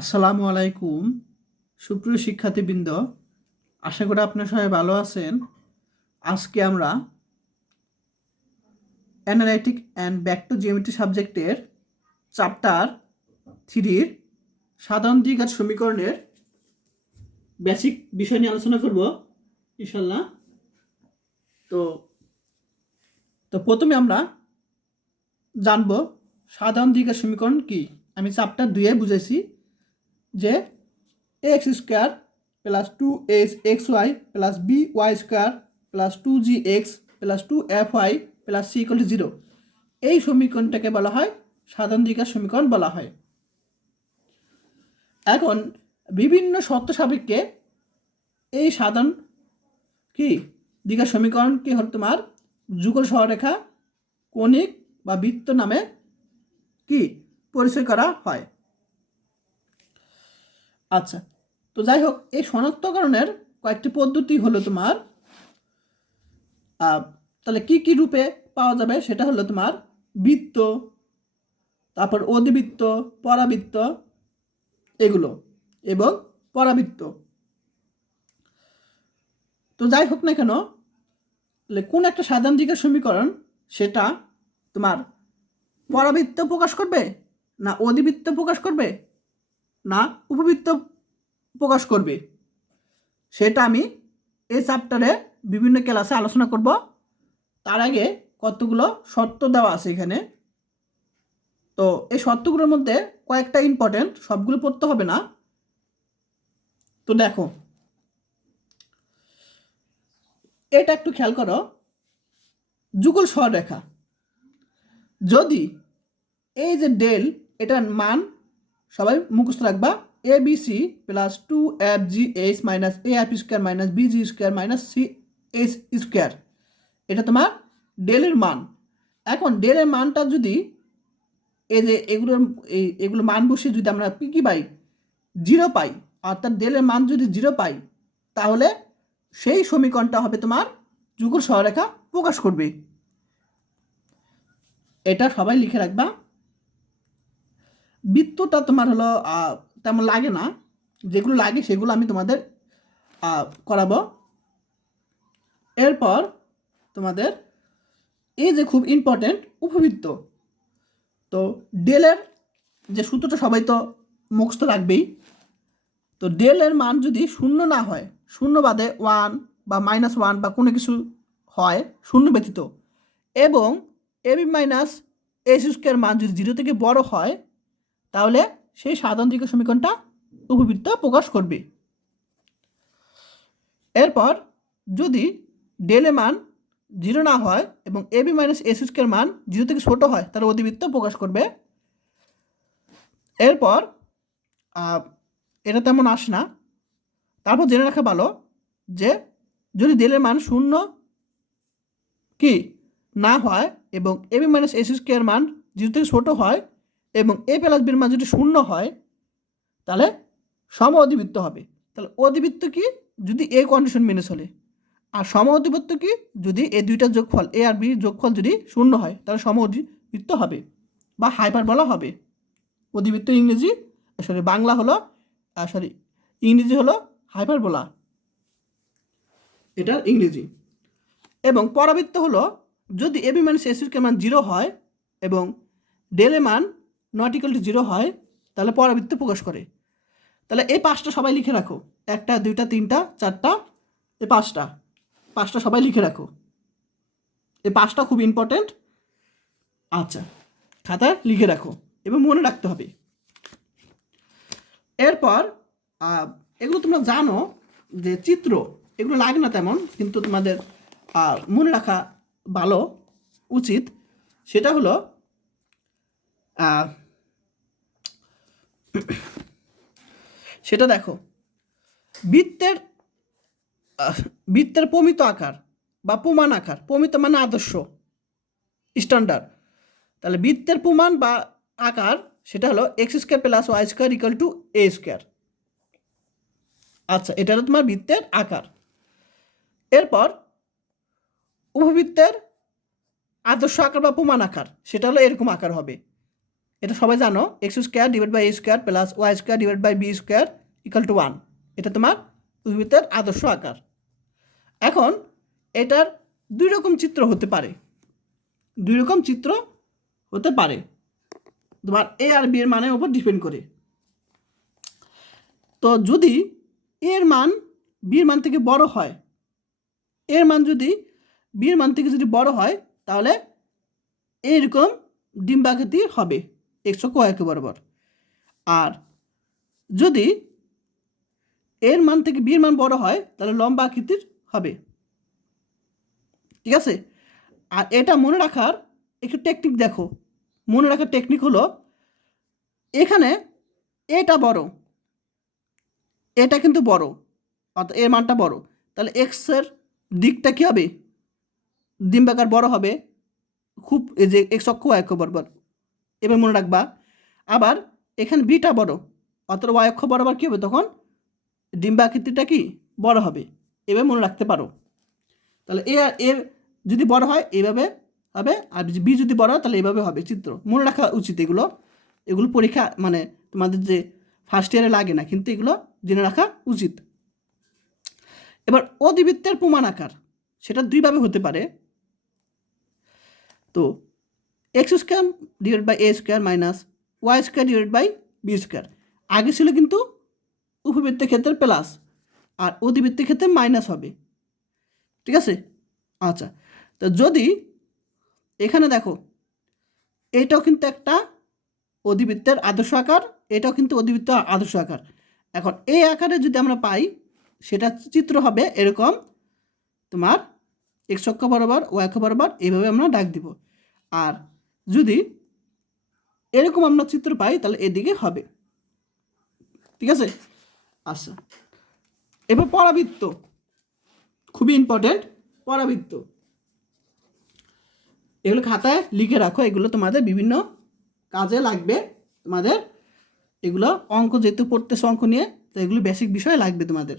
আসসালামু আলাইকুম সুপ্রিয় শিক্ষার্থীবৃন্দ, আশা করি আপনারা সবাই ভালো আছেন। আজকে আমরা analytic and back to geometry সাবজেক্টের চ্যাপ্টার 3-র সাধারণ দ্বিঘাত সমীকরণের বেসিক বিষয় নিয়ে আলোচনা করব ইনশাল্লাহ। তো তো প্রথমে আমরা জানব সাধারণ দ্বিঘাত সমীকরণ কি। আমি চ্যাপ্টার 2-এ বুঝেছি যে x square plus 2xy plus by square plus 2gx plus 2fy plus c = 0, এই সমীকরণটাকে বলা হয় সাধারণ দ্বিঘাত সমীকরণ বলা হয়। এখন বিভিন্ন শর্ত সাপেক্ষে এই সাধারণ দ্বিঘাত সমীকরণকে হল তোমার যুগল সরলরেখা, কৌণিক বা বৃত্ত নামে পরিচয় করা হয়। আচ্ছা, তো যাই হোক, এই শনাক্তকরণের কয়েকটি পদ্ধতি হলো তোমার তাহলে কি রূপে পাওয়া যাবে সেটা হলো তোমার বৃত্ত, তারপর অধিবৃত্ত, পরাবৃত্ত এগুলো এবং পরাবৃত্ত। তো যাই হোক না কেন, কোন একটা সাধারণ দ্বিঘাত সমীকরণ সেটা তোমার পরাবৃত্ত প্রকাশ করবে না অধিবৃত্ত প্রকাশ করবে না উপবৃত্ত প্রকাশ করবে, সেটা আমি এই চ্যাপ্টারে বিভিন্ন ক্লাসে আলোচনা করব। তার আগে কতগুলো শর্ত দেওয়া আছে এখানে। তো এই শর্তগুলোর মধ্যে কয়েকটা ইম্পর্টেন্ট, সবগুলো পড়তে হবে না। তো দেখো, এটা একটু খেয়াল করো, যুগল সরলরেখা যদি এই যে ডেল, এটার মান সবাই মুখস্থ রাখবা, abc plus 2fgh minus af square minus bg square minus ch square, এটা তোমার ডেলের মান। এখন ডেলের মানটা যদি এই যে এগুলো মান বসে যদি আমরা কি পাই, 0 পাই, অর্থাৎ ডেলের মান যদি 0 পাই, তাহলে সেই সমীকরণটা হবে তোমার যুগল সরলরেখা প্রকাশ করবে। এটা সবাই লিখে রাখবা। বৃত্তটা তোমার হলো তেমন লাগে না, যেগুলো লাগে সেগুলো আমি তোমাদের করাবো। এরপর তোমাদের এই যে খুব ইম্পর্টেন্ট উপবৃত্ত, তো ডেলের যে সূত্রটা সবাই তো মুখস্থ রাখবেই। তো ডেলের মান যদি শূন্য না হয়, শূন্য বাদে 1 বা -1 বা কোনো কিছু হয় শূন্য ব্যতীত, এবং ab মাইনাস এস স্কোয়ার মান যদি 0 থেকে বড় হয়, তাহলে সেই সাধারণ দ্বিঘাত সমীকরণটা উপবৃত্ত প্রকাশ করবে। এরপর যদি ডেলে মান 0 না হয় এবং ab মাইনাস এস স্কোয়ার মান 0 থেকে ছোট হয়, তাহলে অধিবৃত্ত প্রকাশ করবে। এরপর এটা তেমন আসে না। তারপর জেনে রাখা ভালো যে যদি ডেলের মান শূন্য না হয় এবং ab মাইনাস এস স্কোয়ার মান 0 থেকে ছোট হয় এবং a প্লাস বির মান যদি শূন্য হয়, তাহলে সম অধিবৃত্ত হবে। তাহলে অধিবৃত্ত কি, যদি এই কন্ডিশন মেনে চলে। আর সম অধিবৃত্ত কি, যদি এই দুইটার যোগফল এ আর বি যোগফল যদি শূন্য হয়, তাহলে সম অধিবৃত্ত হবে বা হাইপারবোলা হবে। অধিবৃত্ত ইংরেজি, বাংলা হলো ইংরেজি হলো হাইপারবোলা, এটার ইংরেজি। এবং পরাবৃত্ত হলো যদি এবি মাইনাস এস এর মান 0 হয় এবং ডেলের মান নট ইকুয়াল টু 0 হয়, তাহলে পরাবৃত্ত প্রকাশ করে। তাহলে এই 5টা সবাই লিখে রাখো, 1টা 2টা 3টা 4টা, এই 5টা সবাই লিখে রাখো। এই 5টা খুব ইম্পর্টেন্ট। আচ্ছা, খাতায় লিখে রাখো এবং মনে রাখতে হবে। এরপর এগুলো তোমরা জানো যে চিত্র, এগুলো লাগে না তেমন, কিন্তু তোমাদের মনে রাখা ভালো উচিত। সেটা হলো সেটা দেখো, বৃত্তের প্রমিত আকার বা প্রমাণ আকার, প্রমিত মানে আদর্শ, স্ট্যান্ডার্ড। তাহলে বৃত্তের প্রমাণ বা আকার সেটা হলো x square plus y square equal to a square. আচ্ছা, এটা হলো তোমার বৃত্তের আকার। এরপর উপবৃত্তের আদর্শ আকার বা প্রমাণ আকার সেটা হলো এরকম আকার হবে। এটা সবাই জানো, x square divide by a square plus y square divide by b square equal to 1। এটা তোমার উপবৃত্তের আদর্শ আকার। এখন এটার দুই রকম চিত্র হতে পারে, তোমার এ আর বি এর মানের উপর ডিপেন্ড করে। তো যদি এর মান বির মান থেকে বড় হয়, এর মান যদি বির মান থেকে যদি বড় হয়, তাহলে এরকম ডিম্বাকৃতি হবে এক্স অক্ষ ওয়াই অক্ষ বরাবর। আর যদি এর মান থেকে বির মান বড় হয়, তাহলে লম্বা আকৃতির হবে। ঠিক আছে? আর এটা মনে রাখার একটু টেকনিক দেখো। মনে রাখার টেকনিক হলো, এখানে এটা বড়, এটা কিন্তু বড়, অর্থাৎ এর মানটা বড়, তাহলে এক্সের দিকটা কী হবে? ডিম্বাকার বড় হবে খুব, এই যে এক্স অক্ষ ওয়াই অক্ষ বরাবর। এবার মনে রাখবা। আবার এখানে বিটা বড়, অর্থাৎ ওয়াই অক্ষ বরাবর কী হবে? তখন ডিম্বাকৃতিটা কি বড় হবে। এবার মনে রাখতে পারো। তাহলে এ আর এর যদি বড় হয় এইভাবে হবে, আর বি যদি বড় হয় তাহলে এইভাবে হবে চিত্র। মনে রাখা উচিত এগুলো পরীক্ষা মানে তোমাদের যে ফার্স্ট ইয়ারে লাগে না, কিন্তু এগুলো জেনে রাখা উচিত। এবার অধিবৃত্তের প্রমাণ আকার, সেটা দুইভাবে হতে পারে। তো x square divide by a square minus y square divide by b square. আগে ছিল কিন্তু উপবৃত্তের ক্ষেত্রে প্লাস, আর অধিবৃত্তের ক্ষেত্রে মাইনাস হবে। ঠিক আছে? আচ্ছা, তো যদি এখানে দেখো, এইটাও কিন্তু একটা অধিবৃত্তের আদর্শ আকার, এটাও কিন্তু অধিবৃত্ত আদর্শ আকার। এখন এই আকারে যদি আমরা পাই, সেটা চিত্র হবে এরকম, তোমার এক্স অক্ষ বরাবর ওয়াই অক্ষ বরাবর এইভাবে আমরা ডাক দিব। আর যদি এরকম আমরা চিত্র পাই, তাহলে এদিকে হবে। ঠিক আছে? আচ্ছা, এবার পরাবৃত্ত, খুবই ইম্পর্টেন্ট। পরাবৃত্ত এগুলো খাতায় লিখে রাখো, এগুলো তোমাদের বিভিন্ন কাজে লাগবে। তোমাদের এগুলো অঙ্ক যেহেতু পড়তেছ অঙ্ক নিয়ে, তো এগুলো বেসিক বিষয় লাগবে তোমাদের।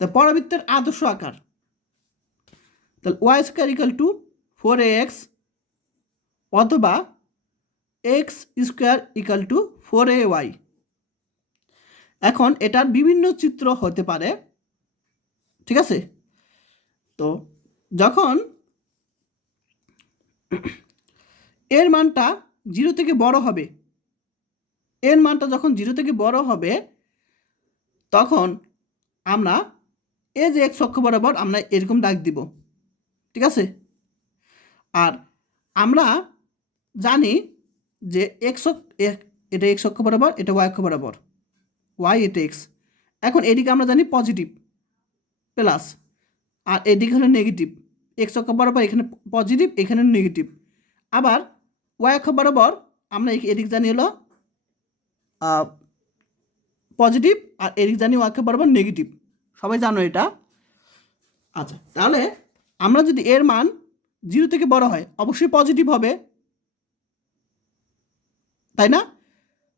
তা পরাবৃত্তের আদর্শ আকার, তাহলে Y square equal two 4ax অথবা x square equal two 4ay। এখন এটার বিভিন্ন চিত্র হতে পারে। ঠিক আছে? তো যখন এর মানটা 0 থেকে বড় হবে, এর মানটা যখন 0 থেকে বড় হবে, তখন আমরা এই যে এক্স অক্ষ বরাবর আমরা এরকম ডাক দিব। ঠিক আছে? আর আমরা জানি যে এটা এক্স অক্ষ বরাবর, এটা ওয়াই অক্ষ বরাবর, ওয়াই এটা এক্স। এখন এদিকে আমরা জানি পজিটিভ প্লাস, আর এদিকে হলো নেগেটিভ। এক্স অক্ষ বরাবর এখানে পজিটিভ, এখানে নেগেটিভ। আবার ওয়াই অক্ষ বরাবর আমরা এদিক জানি হলো পজিটিভ, আর এদিক জানি ওয়াই অক্ষ বরাবর নেগেটিভ। সবাই জানো এটা। আচ্ছা, তাহলে আমরা যদি এর মান 0 থেকে বড় হয়, অবশ্যই পজিটিভ হবে, তাই না?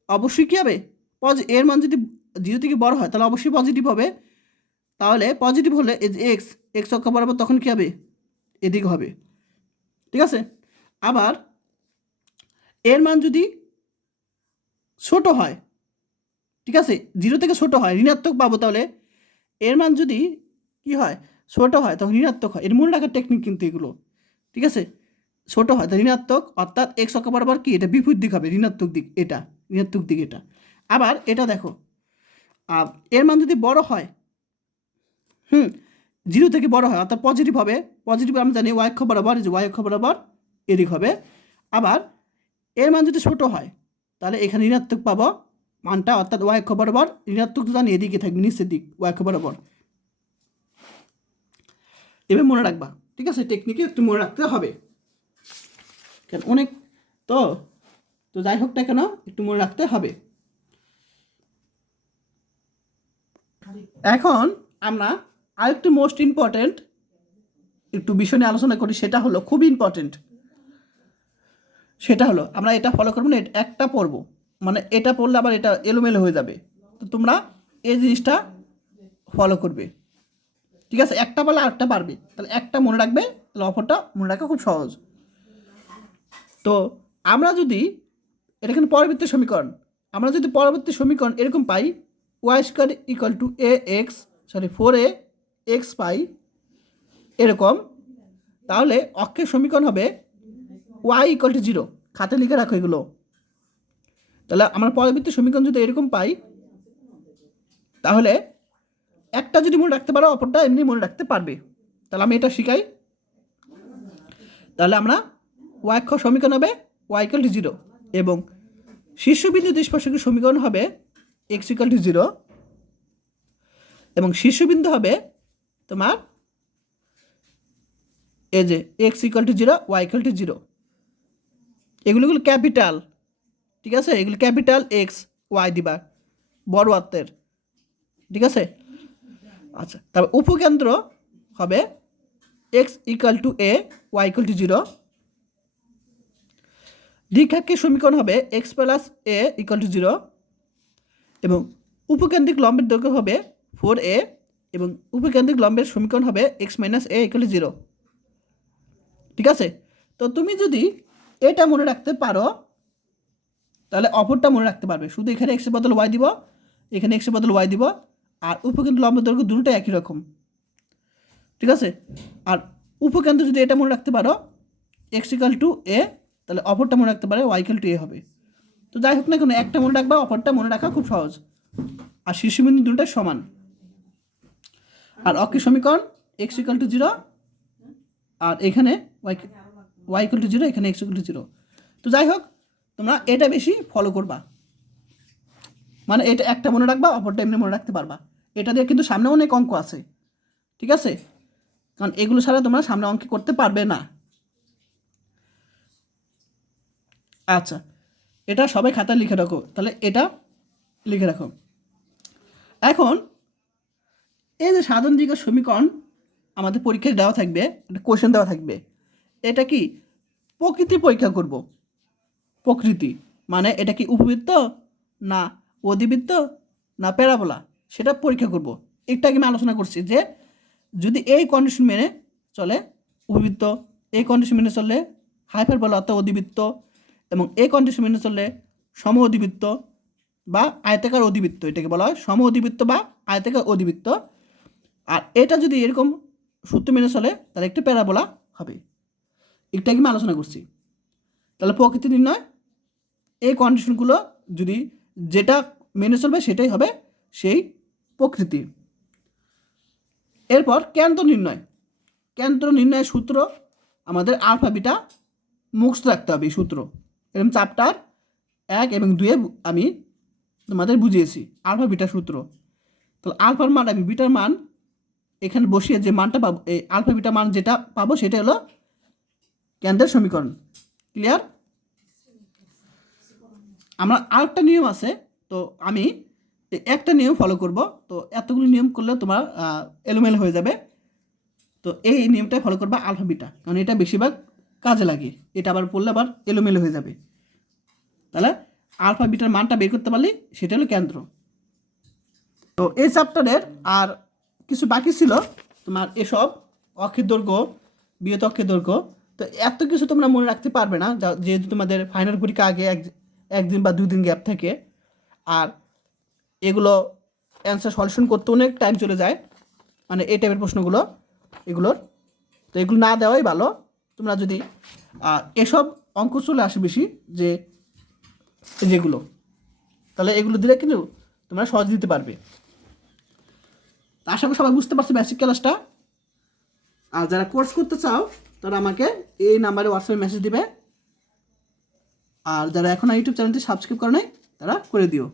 অবশ্যই কী হবে? এর মান যদি 0 থেকে বড় হয়, তাহলে অবশ্যই পজিটিভ হবে। তাহলে পজিটিভ হলে এই যে এক্স অক্ষ বরাবর তখন কী হবে? এদিক হবে। ঠিক আছে? আবার এর মান যদি ছোট হয়, ঠিক আছে, 0 থেকে ছোট হয়, ঋণাত্মক পাবো। তাহলে এর মান যদি কি হয়? ছোট হয়, তখন ঋণাত্মক হয়। এর মনে রাখার টেকনিক কিন্তু এগুলো। ঠিক আছে? ছোট হয় তো ঋণাত্মক, অর্থাৎ এক্স অক্ষ বরাবর কি এটা বিপরীত দিক হবে, ঋণাত্মক দিক এটা, ঋণাত্মক দিক এটা। আবার এটা দেখো, এর মান যদি বড় হয়, 0 থেকে বড় হয়, অর্থাৎ পজিটিভ হবে। পজিটিভ আমরা জানি ওয়াই অক্ষ বরাবর, যে ওয়াই অক্ষ বরাবর এদিক হবে। আবার এর মান যদি ছোট হয়, তাহলে এখানে ঋণাত্মক পাবো মানটা, অর্থাৎ ওয়াই অক্ষ বরাবর ঋণাত্মক জানি এদিকে থাকবে, নিচের দিক ওয়াই অক্ষ বরাবর। এবার মনে রাখবা। ঠিক আছে? টেকনিকে একটু মনে রাখতে হবে, কেন অনেক তো তো যাই হোক না কেন, একটু মনে রাখতে হবে। এখন আমরা আরেকটু মোস্ট ইম্পর্টেন্ট একটু বিষয় নিয়ে আলোচনা করি, সেটা হলো খুবই ইম্পর্টেন্ট। সেটা হলো আমরা এটা ফলো করবো না, একটা পড়বো, মানে এটা পড়লে আবার এটা এলোমেলো হয়ে যাবে। তো তোমরা এই জিনিসটা ফলো করবে। ঠিক আছে? একটা বলে আরেকটা পারবে, তাহলে একটা মনে রাখবে, তাহলে অপরটা মনে রাখা খুব সহজ। তো আমরা যদি এটা কিন্তু পরবর্তী সমীকরণ। আমরা যদি পরবর্তী সমীকরণ এরকম পাই Y square equal to A X 4ax পাই এরকম, তাহলে অক্ষের সমীকরণ হবে ওয়াই ইকুয়াল টু 0। খাতে লিখে রাখো এগুলো। তাহলে আমরা পরবর্তী সমীকরণ যদি এরকম পাই, তাহলে একটা যদি মনে রাখতে পারো অপরটা এমনি মনে রাখতে পারবে। তাহলে আমি এটা শিখাই। তাহলে আমরা ওয়াই অক্ষ সমীকরণ হবে ওয়াই ইকুয়াল টু 0 এবং শীর্ষবিন্দু স্পর্শকের সমীকরণ হবে এক্স ইকুয়াল টু 0 এবং শীর্ষবিন্দু হবে তোমার এই যে x equal to 0 y equal to 0। এগুলো ক্যাপিটাল, ঠিক আছে? এগুলো ক্যাপিটাল এক্স ওয়াই দিবা বড় হাতের, ঠিক আছে? আচ্ছা, তারপর উপকেন্দ্র হবে x equal to a y equal to 0। দ্বিঘাক্ষের সমীকরণ হবে x plus a equal to 0 এবং উপকেন্দ্রিক লম্বের দৈর্ঘ্য হবে 4a এবং উপকেন্দ্রিক লম্বের সমীকরণ হবে x minus A equal to 0। ঠিক আছে? তো তুমি যদি এটা মনে রাখতে পারো তাহলে অপরটা মনে রাখতে পারবে। শুধু এখানে এক্সের বদল ওয়াই দিব, এখানে এক্সের বদল ওয়াই দিব, আর উপকেন্দ্র লম্বের দৈর্ঘ্য দুটোটাই একই রকম, ঠিক আছে? আর উপকেন্দ্র যদি এটা মনে রাখতে পারো এক্স ইকুয়াল টু এ, তাহলে অপরটা মনে রাখতে পারে ওয়াই ইকুয়াল টু এ হবে। তো যাই হোক না কেন একটা মনে রাখবা, অপরটা মনে রাখা খুব সহজ। আর শীর্ষবিন্দু দুটোটা সমান। আর অক্ষের সমীকরণ এক্স ইকুয়াল টু 0 আর এখানে ওয়াই ইকুয়াল টু 0, এখানে এক্স ইকুয়াল টু 0। তো যাই হোক তোমরা এটা বেশি ফলো করবা, মানে এটা একটা মনে রাখবা, অপরটা এমনি মনে রাখতে পারবা। এটা দিয়ে কিন্তু সামনে অনেক অঙ্ক আছে, ঠিক আছে? কারণ এগুলো ছাড়া তোমরা সামনে অঙ্ক করতে পারবে না। আচ্ছা, এটা সবাই খাতায় লিখে রাখো। তাহলে এটা লিখে রাখো। এখন এই যে সাধারণ দিকের সমীকরণ আমাদের পরীক্ষায় দেওয়া থাকবে, একটা কোশ্চেন দেওয়া থাকবে। এটা কি প্রকৃতি পরীক্ষা করব। প্রকৃতি মানে এটা কি উপবৃত্ত না অধিবৃত্ত না প্যারাবোলা, সেটা পরীক্ষা করব। একটু আগে আমি আলোচনা করছি যে যদি এই কন্ডিশন মেনে চলে উপবৃত্ত, এই কন্ডিশন মেনে চললে হাইপারবোলা অর্থাৎ অধিবৃত্ত, এবং এই কন্ডিশন মেনে চললে সম অধিবৃত্ত বা আয়তাকার অধিবৃত্ত, এটাকে বলা হয় সম অধিবৃত্ত বা আয়তাকার অধিবৃত্ত। আর এটা যদি এরকম সূত্র মেনে চলে তাহলে একটু প্যারাবোলা হবে। একটু আগে আমি আলোচনা করছি। তাহলে প্রকৃতি নির্ণয়, এই কন্ডিশনগুলো যদি যেটা মেনে চলবে সেটাই হবে সেই প্রকৃতি। এরপর কেন্দ্র নির্ণয়। কেন্দ্র নির্ণয়ের সূত্র আমাদের আলফা বিটা মুখস্থ রাখতে হবে। এই সূত্র এরকম চ্যাপ্টার 1 এবং 2 আমি তোমাদের বুঝিয়েছি আলফা বিটা সূত্র। তাহলে আলফার মান আমি বিটার মান এখানে বসিয়ে যে মানটা পাবো, এই আলফা বিটা মান যেটা পাবো সেটা হলো কেন্দ্রের সমীকরণ। ক্লিয়ার? আমরা আরেকটা নিয়ম আছে, তো আমি একটা নিয়ম ফলো করব। তো এতগুলো নিয়ম করলে তোমার এলোমেলো হয়ে যাবে। তো এই নিয়মটাই ফলো করবা আলফা বিটা, কারণ এটা বেশিরভাগ কাজে লাগে। এটা আবার পড়লে আবার এলোমেলো হয়ে যাবে। তাহলে আলফা বিটার মানটা বের করতে পারলে সেটা হলো কেন্দ্র। তো এই চ্যাপ্টারের আর কিছু বাকি ছিল তোমার এসব অক্ষের দৈর্ঘ্য, বৃহৎ অক্ষের দৈর্ঘ্য। তো এত কিছু তোমরা মনে রাখতে পারবে না, যেহেতু তোমাদের ফাইনাল পরীক্ষা আগে একদিন বা 2 দিন গ্যাপ থাকে। আর এগুলো অ্যান্সার সলিউশন করতে অনেক টাইম চলে যায়, মানে এই টাইপের প্রশ্নগুলো এগুলোর। তো এগুলো না দেওয়াই ভালো। তোমরা যদি এসব অঙ্ক চলে আসে বেশি যে যেগুলো, তাহলে এগুলো দিলে কিন্তু তোমরা সহজ দিতে পারবে। আশা করি সবাই বুঝতে পারছো বেসিক ক্লাসটা। আর যারা কোর্স করতে চাও তারা আমাকে এই নাম্বারে হোয়াটসঅ্যাপে মেসেজ দিবে। আর যারা এখন ইউটিউব চ্যানেলটি সাবস্ক্রাইব করে নাই তারা করে দিও।